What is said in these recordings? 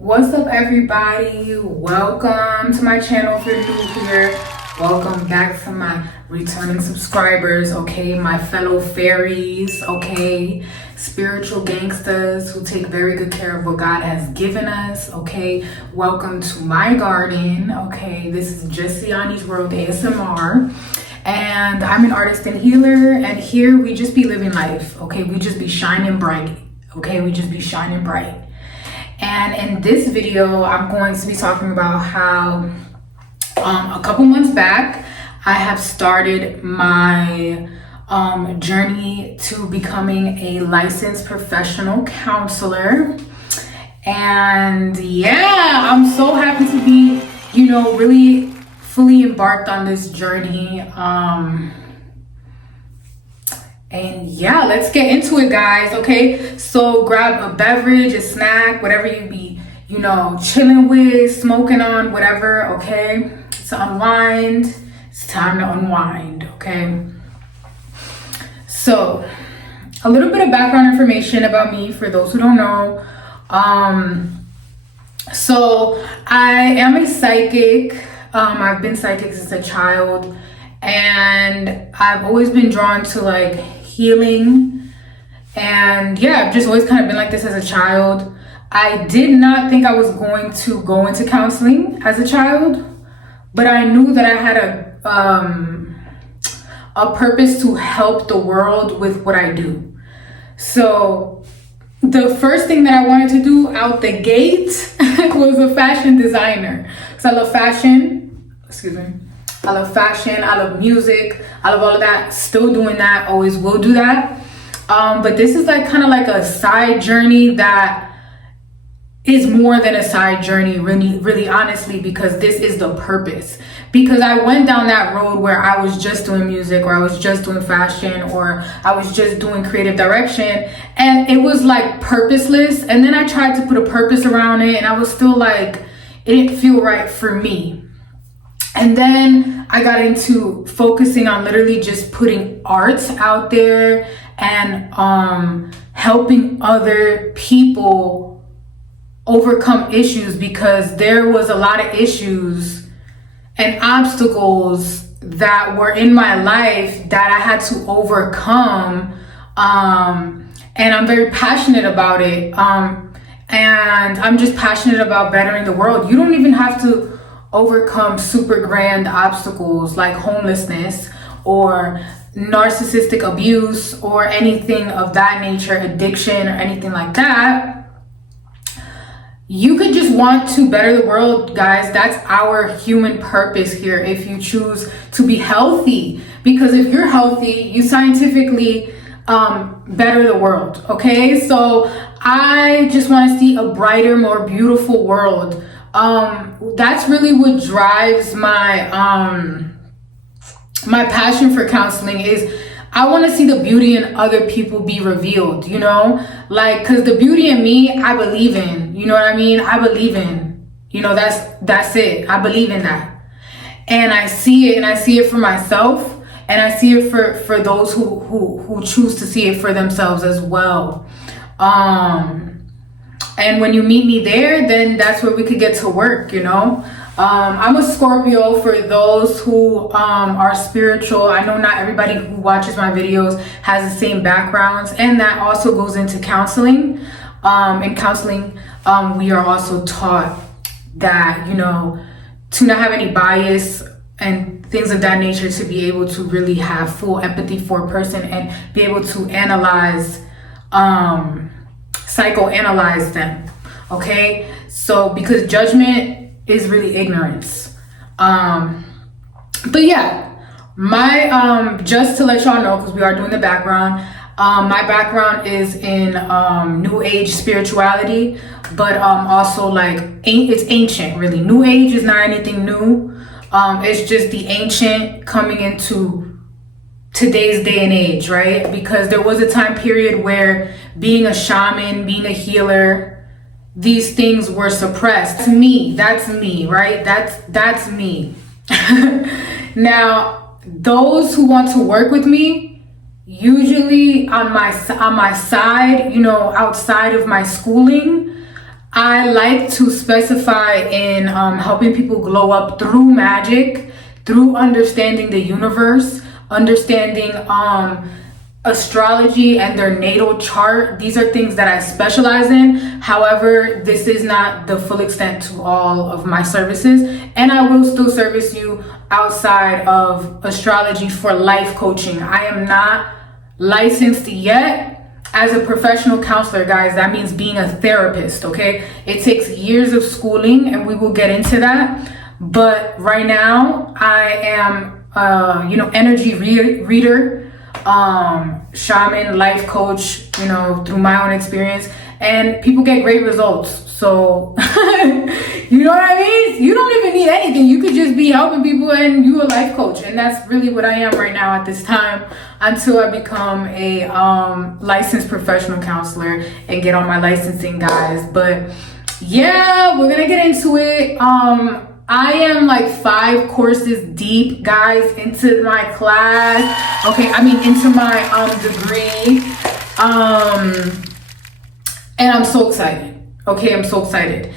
What's up, everybody? Welcome to my channel if you're new here. Welcome back to my returning subscribers, okay? My fellow fairies, okay? Spiritual gangsters who take very good care of what God has given us, okay? Welcome to my garden, okay? This is just Siani's World ASMR. And I'm an artist and healer, and here we just be living life, okay? We just be shining bright, okay? We just be shining bright. And in this video, I'm going to be talking about how a couple months back, I have started my journey to becoming a licensed professional counselor. And yeah, I'm so happy to be, really fully embarked on this journey. And yeah, let's get into it, guys. Okay, so grab a beverage, a snack, whatever you be, chilling with, smoking on, whatever. Okay, to unwind. It's time to unwind. Okay, so a little bit of background information about me for those who don't know. So I am a psychic. I've been psychic since a child, and I've always been drawn to like healing, and yeah, I've just always kind of been like this as a child. I did not think I was going to go into counseling as a child, but I knew that I had a purpose to help the world with what I do. So the first thing that I wanted to do out the gate was a fashion designer, because I love fashion. I love fashion, I love music, I love all of that. Still doing that, always will do that. But this is like kind of like a side journey that is more than a side journey, really honestly, because this is the purpose. Because I went down that road where I was just doing music, or I was just doing fashion, or I was just doing creative direction, and it was like purposeless. And then I tried to put a purpose around it, and I was still like, it didn't feel right for me. And then I got into focusing on literally just putting art out there and helping other people overcome issues, because there was a lot of issues and obstacles that were in my life that I had to overcome. And I'm very passionate about it. And I'm just passionate about bettering the world. You don't even have to overcome super grand obstacles like homelessness or narcissistic abuse or anything of that nature, addiction or anything like that. You could just want to better the world, guys. That's our human purpose here, if you choose to be healthy. Because if you're healthy, you scientifically better the world, okay? So I just want to see a brighter, more beautiful world. That's really what drives my my passion for counseling. Is I want to see the beauty in other people be revealed, like, because the beauty in me, I believe in, what I mean? I believe in, that's it. I believe in that. And I see it, and I see it for myself, and I see it for those who choose to see it for themselves as well. And when you meet me there, then that's where we could get to work, I'm a Scorpio for those who are spiritual. I know not everybody who watches my videos has the same backgrounds, and that also goes into counseling. In counseling, we are also taught that, to not have any bias and things of that nature, to be able to really have full empathy for a person and be able to analyze, psychoanalyze them. Okay, so because judgment is really ignorance. But yeah, my just to let y'all know, because we are doing the background, my background is in new age spirituality, but also like it's ancient. Really, new age is not anything new. It's just the ancient coming into today's day and age, right? Because there was a time period where being a shaman, being a healer, these things were suppressed. That's me, right? That's me. Now, those who want to work with me, usually on my side, outside of my schooling, I like to specify in helping people glow up through magic, through understanding the universe, understanding astrology and their natal chart. These are things that I specialize in. However, this is not the full extent to all of my services, and I will still service you outside of astrology for life coaching. I am not licensed yet as a professional counselor, guys. That means being a therapist, okay? It takes years of schooling, and we will get into that. But right now, I am, energy reader, shaman, life coach, through my own experience, and people get great results. So you know what I mean? You don't even need anything. You could just be helping people and you a life coach, and that's really what I am right now at this time, until I become a licensed professional counselor and get on my licensing, guys. But yeah, we're gonna get into it. I am like 5 courses deep, guys, into my class. Okay, into my degree. And I'm so excited. Okay, I'm so excited.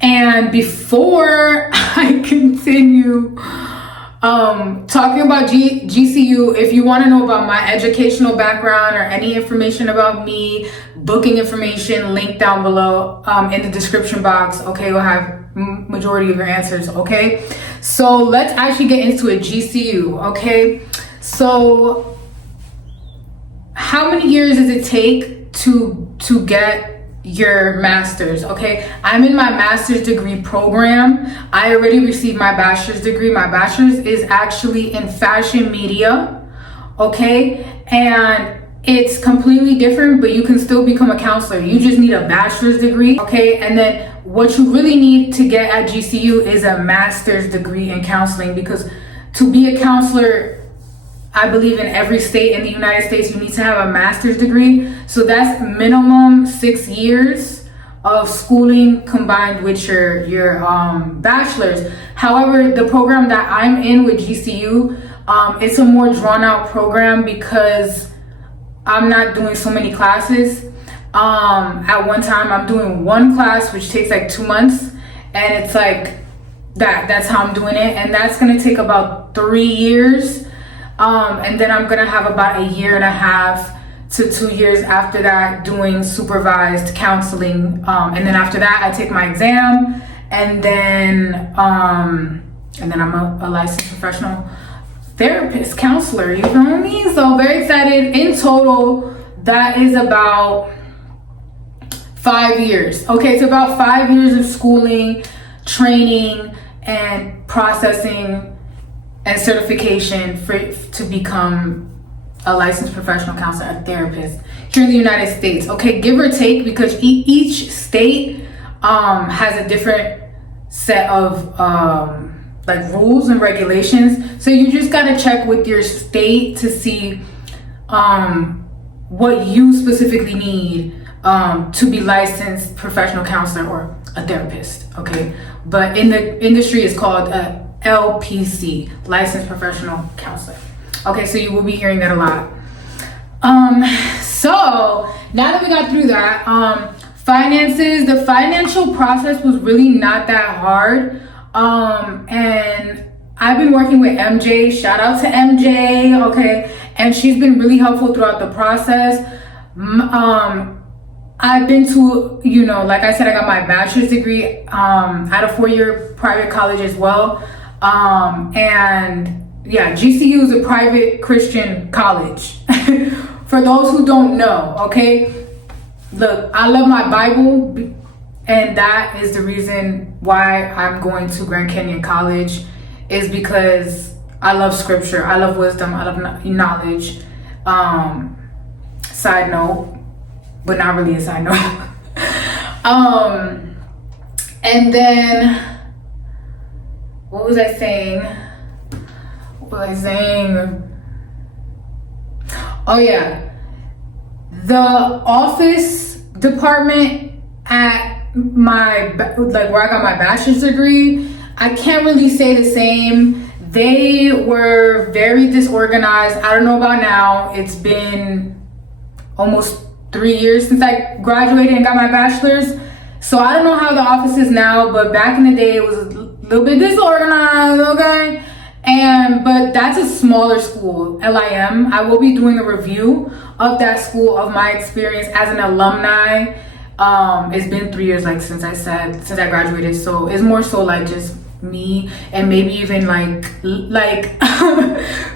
And before I continue talking about GCU, if you want to know about my educational background or any information about me, booking information, link down below in the description box. Okay, we'll have majority of your answers. Okay, so let's actually get into it. GCU. Okay, so how many years does it take to get your master's? Okay, I'm in my master's degree program. I already received my bachelor's degree. My bachelor's is actually in fashion media. Okay, and it's completely different, but you can still become a counselor. You just need a bachelor's degree. Okay, and then what you really need to get at GCU is a master's degree in counseling, because to be a counselor, I believe in every state in the United States, you need to have a master's degree. So that's minimum 6 years of schooling combined with your bachelor's. However, the program that I'm in with GCU, it's a more drawn out program because I'm not doing so many classes. At one time, I'm doing one class, which takes like 2 months, and it's like that's how I'm doing it. And that's gonna take about 3 years. And then I'm gonna have about 1.5 to 2 years after that doing supervised counseling. And then after that, I take my exam, and then I'm a licensed professional therapist, counselor. You know what I mean? So very excited. In total, that is about 5 years. Okay, it's about 5 years of schooling, training, and processing and certification to become a licensed professional counselor, a therapist here in the United States. Okay, give or take, because each state has a different set of like rules and regulations. So you just gotta check with your state to see what you specifically need to be licensed professional counselor or a therapist. Okay, but in the industry, it's called LPC, licensed professional counselor. Okay, so you will be hearing that a lot. So now that we got through that, finances, the financial process was really not that hard. And I've been working with MJ, shout out to MJ, okay, and she's been really helpful throughout the process. I've been to, like I said, I got my bachelor's degree at a 4-year private college as well. And yeah, GCU is a private Christian college. For those who don't know, okay? Look, I love my Bible, and that is the reason why I'm going to Grand Canyon College, is because I love scripture, I love wisdom, I love knowledge. Side note, but not really a side note. And then, what was I saying? Oh yeah, the office department at my, where I got my bachelor's degree, I can't really say the same. They were very disorganized. I don't know about now. It's been almost 3 years since I graduated and got my bachelor's. So I don't know how the office is now, but back in the day it was a little bit disorganized, okay? But that's a smaller school, LIM. I will be doing a review of that school, of my experience as an alumni. It's been 3 years, like since I graduated, so it's more so like just me, and maybe even like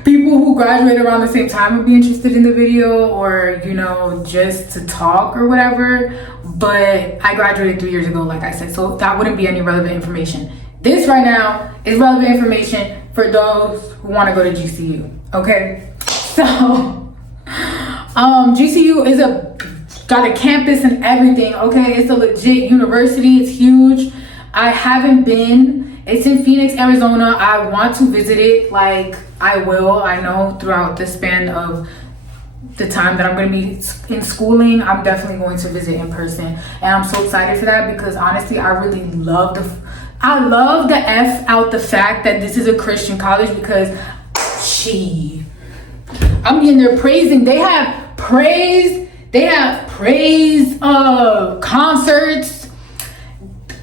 people who graduated around the same time would be interested in the video, or you know, just to talk or whatever. But I graduated 3 years ago, like I said, so that wouldn't be any relevant information. This right now is relevant information for those who want to go to GCU. Okay, so GCU is got a campus and everything. Okay, it's a legit university. It's huge. I haven't been. It's in Pheonix, Arizona. I want to visit it. Like, I will. I know throughout the span of the time that I'm going to be in schooling, I'm definitely going to visit in person. And I'm so excited for that because honestly, I really love the F out the fact that this is a Christian college, because I'm getting their praising. They have praise concerts.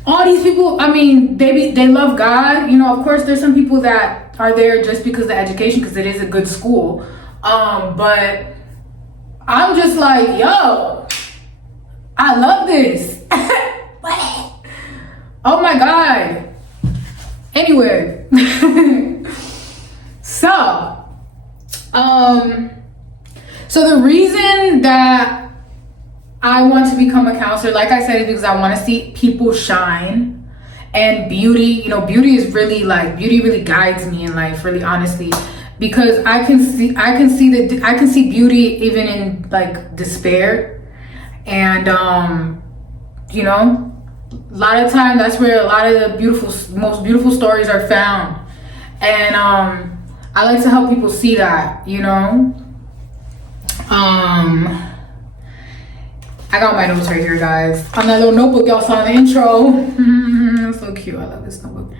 All these people, I mean, they love God. You know, of course, there's some people that are there just because of the education, because it is a good school. But I'm just like, yo, I love this. Oh my God. Anyway, so the reason that I want to become a counselor, like I said, is because I want to see people shine. And beauty, you know, beauty really guides me in life, really, honestly, because I can see beauty even in like despair. And you know, a lot of time that's where a lot of the most beautiful stories are found. And I like to help people see that, you know. I got my notes right here, guys. On that little notebook y'all saw in the intro. So cute. I love this notebook.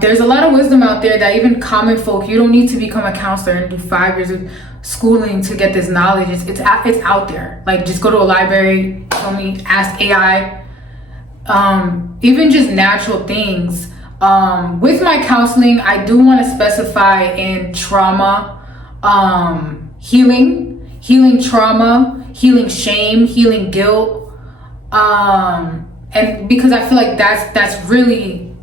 There's a lot of wisdom out there that even common folk, you don't need to become a counselor and do 5 years of schooling to get this knowledge. It's out there. Like, just go to a library, ask AI, even just natural things. With my counseling, I do want to specify in trauma, healing trauma, healing shame, healing guilt, and because I feel like that's really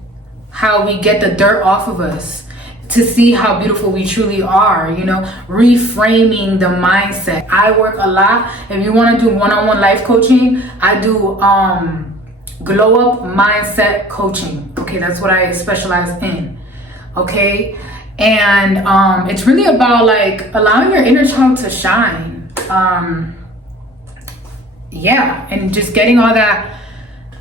how we get the dirt off of us, to see how beautiful we truly are, you know, reframing the mindset. I work a lot. If you want to do one-on-one life coaching, I do glow up mindset coaching. Okay, that's what I specialize in. Okay, and it's really about like allowing your inner child to shine. Yeah, and just getting all that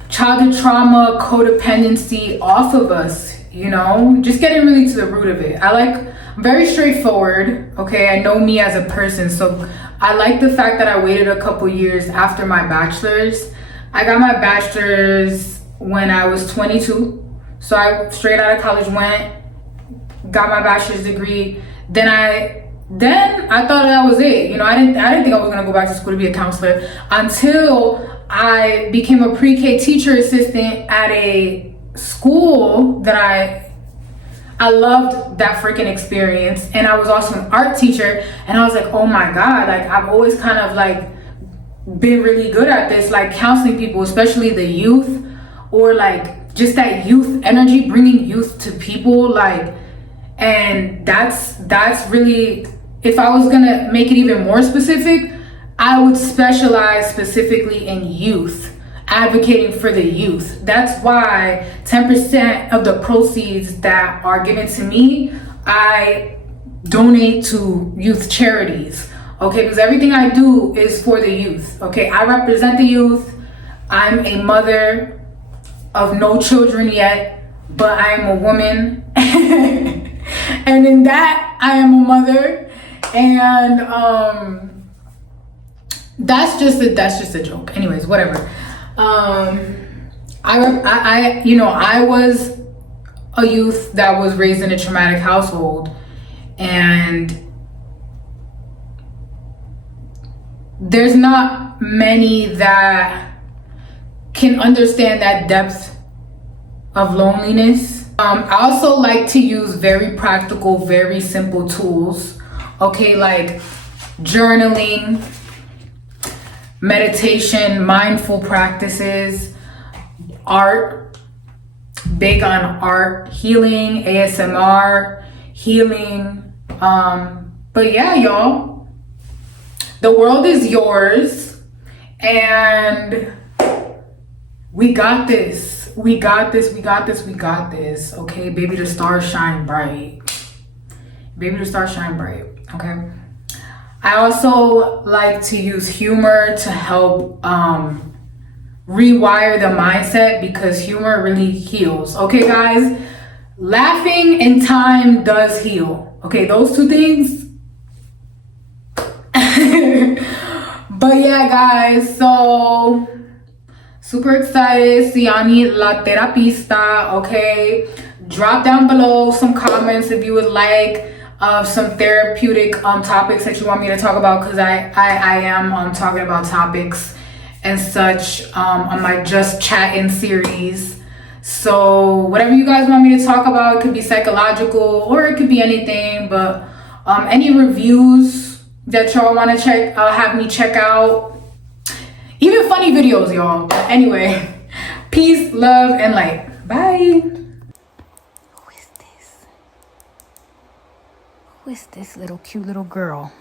childhood trauma, codependency off of us, you know, just getting really to the root of it. I'm very straightforward. Okay, I know me as a person, so I like the fact that I waited a couple years after my bachelor's. I got my bachelor's when I was 22, so I straight out of college got my bachelor's degree. Then I thought that was it. You know, I didn't think I was gonna go back to school to be a counselor until I became a pre-K teacher assistant at a school that I loved that freaking experience. And I was also an art teacher, and I was like, oh my God, like I've always kind of like been really good at this, like counseling people, especially the youth, or like just that youth energy, bringing youth to people, like, and that's really, if I was gonna make it even more specific, I would specialize specifically in youth, advocating for the youth. That's why 10% of the proceeds that are given to me, I donate to youth charities. Okay, because everything I do is for the youth. Okay, I represent the youth. I'm a mother of no children yet, but I am a woman. And in that, I am a mother. And that's just a joke. Anyways, whatever. I was a youth that was raised in a traumatic household, and there's not many that can understand that depth of loneliness. I also like to use very practical, very simple tools, okay, like journaling, meditation, mindful practices, art, big on art, healing, ASMR, healing. But yeah, y'all, the world is yours, and we got this. We got this, we got this, we got this. Okay, baby, the stars shine bright. Baby, the stars shine bright. Okay. I also like to use humor to help rewire the mindset, because humor really heals. Okay, guys, laughing in time does heal. Okay, those two things. But yeah, guys, so super excited. Siani La Terapista. Okay, drop down below some comments if you would like some therapeutic topics that you want me to talk about, because I am talking about topics and such on my Just Chatting series. So whatever you guys want me to talk about, it could be psychological or it could be anything, but any reviews that y'all want to check, have me check out, even funny videos, y'all. Anyway, peace, love, and light. Bye. Who is this little cute little girl?